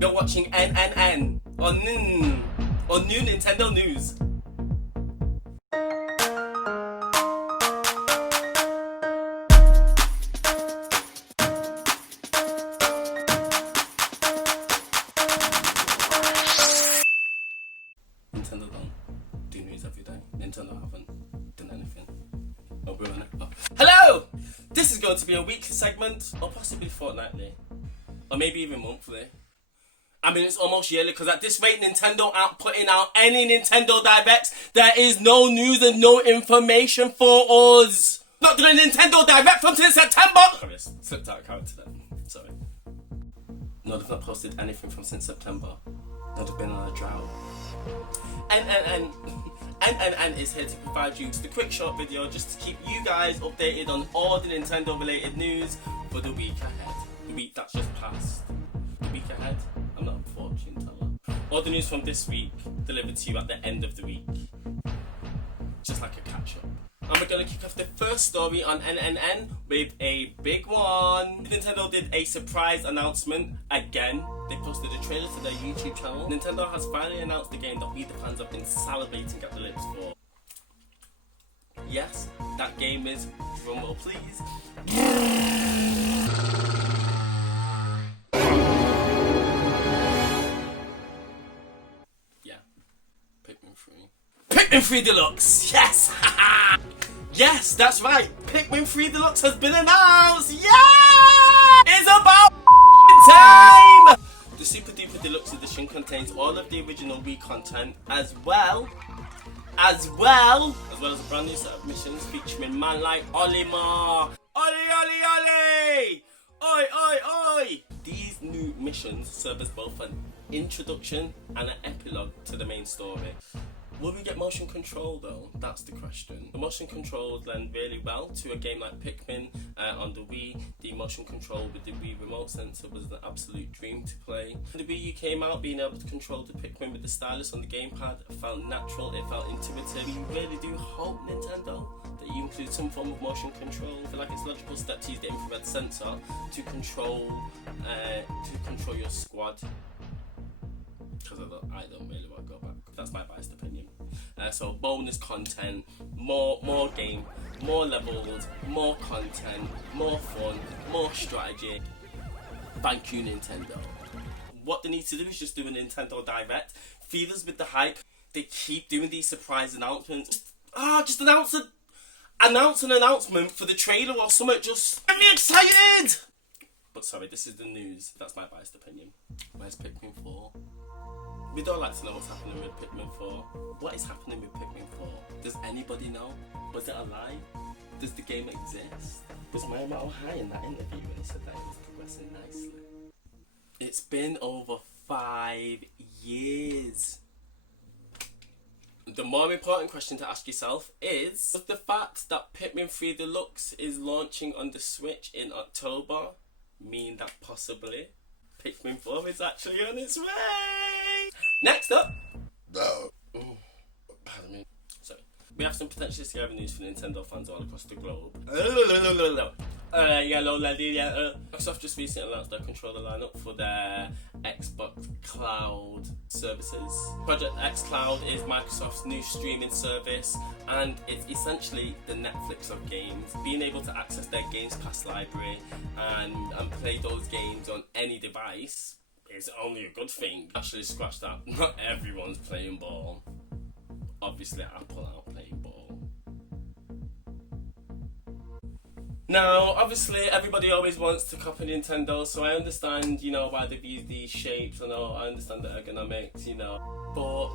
You're watching N.N.N on New Nintendo News. Nintendo don't do news every day. Nintendo haven't done anything. Oh, we're on it. Oh. Hello! This is going to be a weekly segment, or possibly fortnightly, or maybe even monthly. I mean, it's almost yearly, because at this rate, Nintendo aren't putting out any Nintendo Directs. There is no news and no information for us. Not doing a Nintendo Direct until September! Sorry, I slipped out of character then. Sorry. No, they've not posted anything from since September. No, they've been on a drought. N.N.N is here to provide you just a quick short video just to keep you guys updated on all the Nintendo related news for the week ahead. The week that's just passed. The week ahead. I'm not a fortune teller. All the news from this week delivered to you at the end of the week. Just like a catch up. And we're going to kick off the first story on N.N.N with a big one. Nintendo did a surprise announcement again. They posted a trailer to their YouTube channel. Nintendo has finally announced the game that we the fans have been salivating at the lips for. Yes, that game is, drumroll please, yeah, Pikmin 3. Pikmin 3 Deluxe! Yes! Yes, that's right! Pikmin 3 Deluxe has been announced! Yeah! It's about time! The Super Duper Deluxe Edition contains all of the original Wii content as well as a brand new set of missions featuring man like Olimar. Oli, oli, oli! Oi, oi, oi! These new missions serve as both an introduction and an epilogue to the main story. Will we get motion control though? That's the question. The motion controls lend really well to a game like Pikmin on the Wii. The motion control with the Wii remote sensor was an absolute dream to play. When the Wii U came out, being able to control the Pikmin with the stylus on the gamepad felt natural, it felt intuitive. We really do hope, Nintendo, that you include some form of motion control. I feel like it's a logical step to use the infrared sensor to control your squad. Because I don't really want to go back. That's my biased opinion. So bonus content, more game, more levels, more content, more fun, more strategy. Thank you, Nintendo. What they need to do is just do a Nintendo Direct. Feed us with the hype. They keep doing these surprise announcements. Just announce an announcement for the trailer or something. Just get me excited. But sorry, this is the news. That's my biased opinion. Where's Pikmin 4? We don't like to know what's happening with Pikmin 4. What is happening with Pikmin 4? Does anybody know? Was it a lie? Does the game exist? Was Miyamoto high in that interview when he said that it was progressing nicely? It's been over 5 years. The more important question to ask yourself is, does the fact that Pikmin 3 Deluxe is launching on the Switch in October mean that possibly Pikmin 4 is actually on its way? Next up, pardon me. Sorry. We have some potentially scary news for Nintendo fans all across the globe. Microsoft just recently announced their controller lineup for their Xbox Cloud services. Project X Cloud is Microsoft's new streaming service, and it's essentially the Netflix of games. Being able to access their Games Pass library and play those games on any device is only a good thing. Actually, scratch that. Not everyone's playing ball. Obviously, Apple aren't playing ball. Now, obviously, everybody always wants to copy Nintendo, so I understand, why they've used these shapes. I understand the ergonomics, but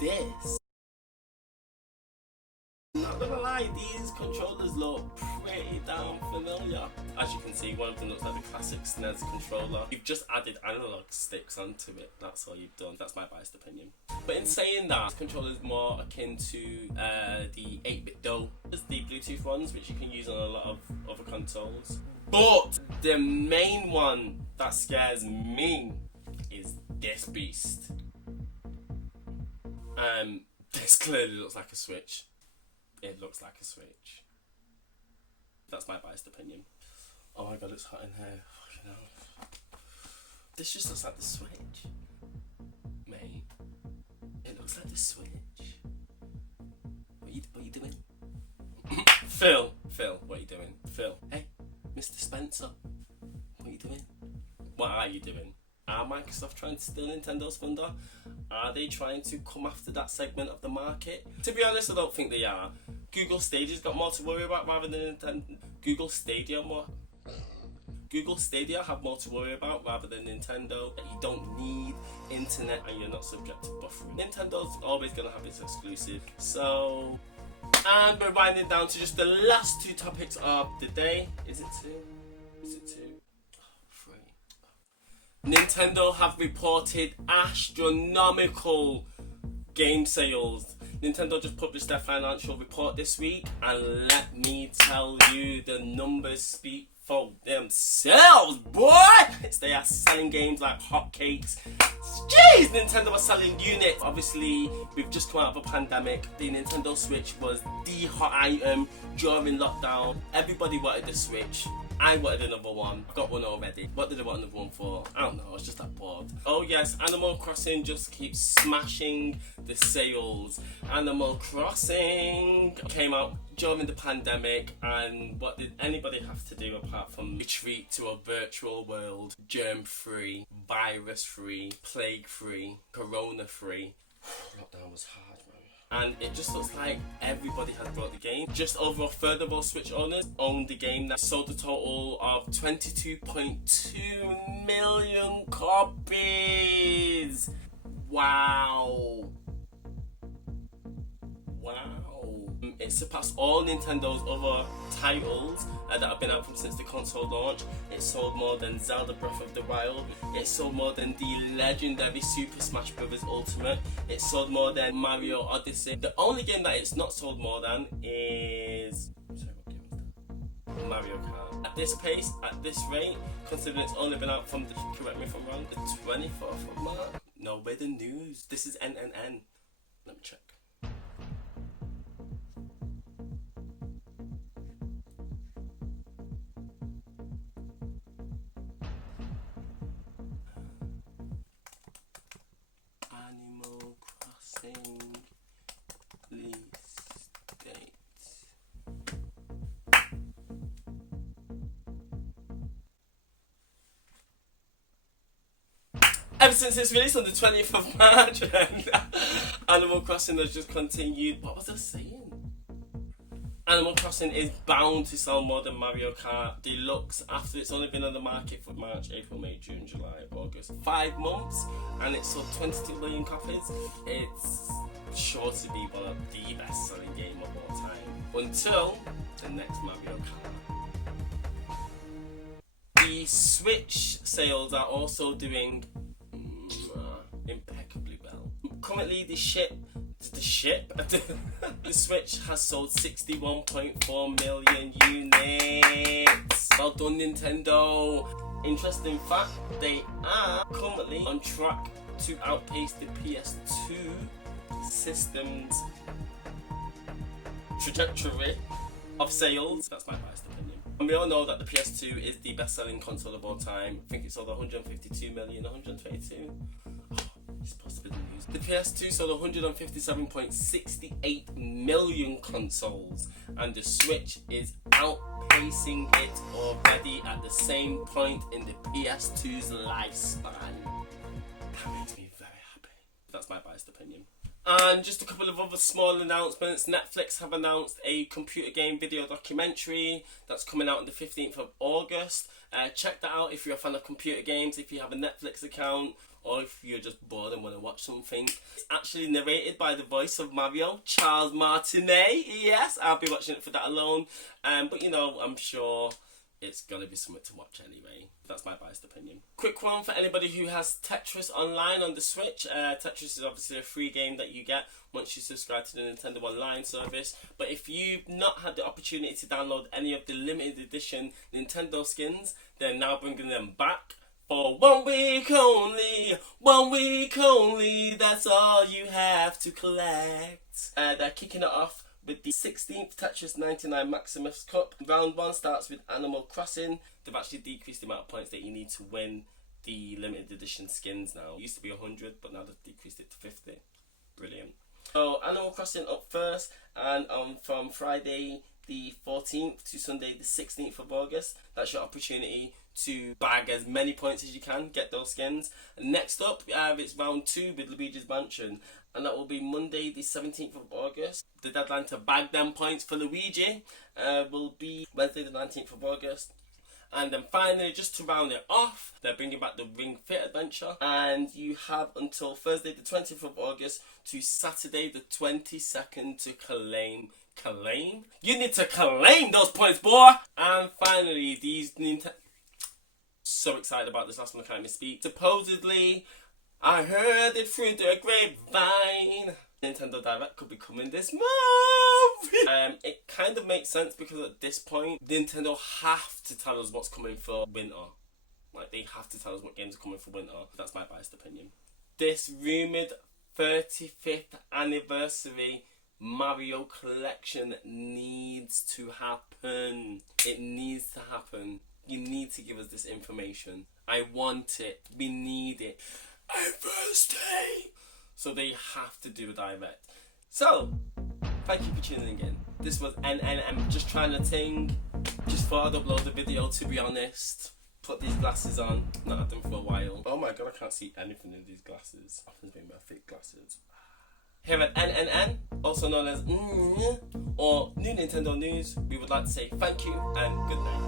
this. Not gonna lie, these controllers look pretty damn familiar. As you can see, one of them looks like the classic SNES controller. You've just added analog sticks onto it. That's all you've done. That's my biased opinion. But in saying that, this controller is more akin to the 8-bit DO, the Bluetooth ones, which you can use on a lot of other consoles. But the main one that scares me is this beast. This clearly looks like a Switch. It looks like a Switch. That's my biased opinion. Oh my god, it's hot in here. Fucking hell. This just looks like the Switch. Mate. It looks like the Switch. What you doing? Phil, what are you doing? Phil. Hey, Mr. Spencer. What are you doing? What are you doing? Are Microsoft trying to steal Nintendo's thunder? Are they trying to come after that segment of the market? To be honest, I don't think they are. Google Stadia's got more to worry about rather than Nintendo. Google Stadia have more to worry about rather than Nintendo. You don't need internet and you're not subject to buffering. Nintendo's always going to have its exclusive. So, and we're winding down to just the last two topics of the day. Is it two? Three. Nintendo have reported astronomical game sales. Nintendo just published their financial report this week, and let me tell you, the numbers speak for themselves, boy! They are selling games like hotcakes. Jeez, Nintendo was selling units. Obviously, we've just come out of a pandemic. The Nintendo Switch was the hot item during lockdown. Everybody wanted the Switch. I wanted another one. I got one already. What did I want another one for? I don't know. I was just that bored. Oh yes, Animal Crossing just keeps smashing the sales. Animal Crossing came out during the pandemic, and what did anybody have to do apart from retreat to a virtual world? Germ-free, virus-free, plague-free, corona-free. Lockdown was hard, man. And it just looks like everybody has bought the game. Just over a third of all Switch owners own the game. That sold a total of 22.2 million copies. Wow. It surpassed all Nintendo's other titles that have been out from since the console launch. It sold more than Zelda Breath of the Wild. It sold more than the legendary Super Smash Bros. Ultimate. It sold more than Mario Odyssey. The only game that it's not sold more than is... Sorry, what game was that? Mario Kart. At this pace, at this rate, considering it's only been out from, correct me if I'm wrong, the 24th of March. No way the news. This is N.N.N. Let me check. Animal Crossing release date. Ever since its release on the 20th of March, Animal Crossing has just continued. What was I saying? Animal Crossing is bound to sell more than Mario Kart Deluxe after it's only been on the market for March, April, May, June, July, August. 5 months, and it sold 22 million copies. It's sure to be one of the best selling game of all time. Until the next Mario Kart. The Switch sales are also doing impeccably well. Currently the Switch has sold 61.4 million units. Well done, Nintendo. Interesting fact, they are currently on track to outpace the PS2 system's trajectory of sales. That's my biased opinion. And we all know that the PS2 is the best-selling console of all time. I think it sold 152 million, 122. It's possibly the news. The PS2 sold 157.68 million consoles, and the Switch is outpacing it already at the same point in the PS2's lifespan. That makes me very happy. That's my biased opinion. And just a couple of other small announcements. Netflix have announced a computer game video documentary that's coming out on the 15th of August. Check that out if you're a fan of computer games, if you have a Netflix account, or if you're just bored and want to watch something. It's actually narrated by the voice of Mario, Charles Martinet. Yes, I'll be watching it for that alone. But you know, I'm sure it's gonna be something to watch anyway. That's my biased opinion. Quick one for anybody who has Tetris Online on the Switch. Tetris is obviously a free game that you get once you subscribe to the Nintendo Online service. But if you've not had the opportunity to download any of the limited edition Nintendo skins, they're now bringing them back for 1 week only. 1 week only, that's all you have to collect. They're kicking it off with the 16th Tetris 99 Maximus Cup. Round 1 starts with Animal Crossing. They've actually decreased the amount of points that you need to win the limited edition skins now. It used to be 100, but now they've decreased it to 50. Brilliant. So Animal Crossing up first, and from Friday the 14th to Sunday the 16th of August, that's your opportunity to bag as many points as you can, get those skins. Next up, it's round 2 with Luigi's Mansion, and that will be Monday the 17th of August. The deadline to bag them points for Luigi will be Wednesday the 19th of August. And then finally, just to round it off, they're bringing back the Ring Fit Adventure, and you have until Thursday the 20th of August to Saturday the 22nd to claim. You need to claim those points, boy! And finally, these Nintendo... So excited about this last one, I can't even speak. Supposedly, I heard it through the grapevine, Nintendo Direct could be coming this month. It kind of makes sense because at this point, Nintendo have to tell us what's coming for winter. Like, they have to tell us what games are coming for winter. That's my biased opinion. This rumoured 35th anniversary Mario collection needs to happen. It needs to happen. You need to give us this information. I want it. We need it. I'm thirsty. So they have to do a direct. So, thank you for tuning in. This was N.N.N. just trying to ting. Just thought I'd upload the video, to be honest. Put these glasses on. Not had them for a while. Oh my god, I can't see anything in these glasses. Happens to be my fake glasses. Here at N.N.N, also known as or New Nintendo News, we would like to say thank you and good night.